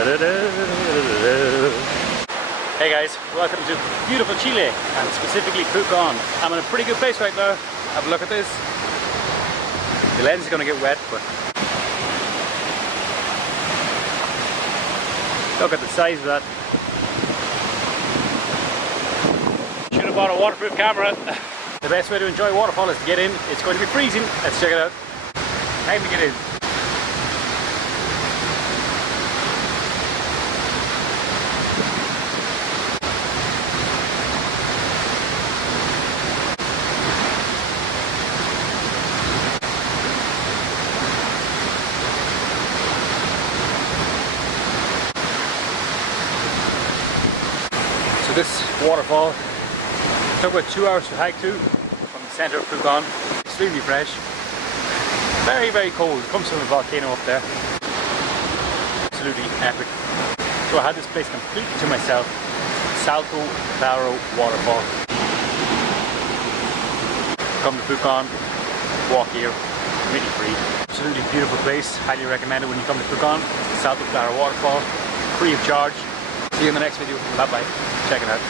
Hey guys, welcome to beautiful Chile and specifically Pucon. I'm in a pretty good place right now. Have a look at this. The lens is going to get wet, but look at the size of that. Should have bought a waterproof camera. The best way to enjoy a waterfall is to get in. It's going to be freezing. Let's check it out. Time to get in. So this waterfall took about 2 hours to hike to from the center of Pucon. Extremely fresh. Very, very cold. It comes from a volcano up there. Absolutely epic. So I had this place completely to myself. Salto Del Claro Waterfall. Come to Pucon, walk here, completely free. Absolutely beautiful place. Highly recommend it when you come to Pucon. Salto Del Claro Waterfall, free of charge. See you in the next video. Bye bye. Check it out.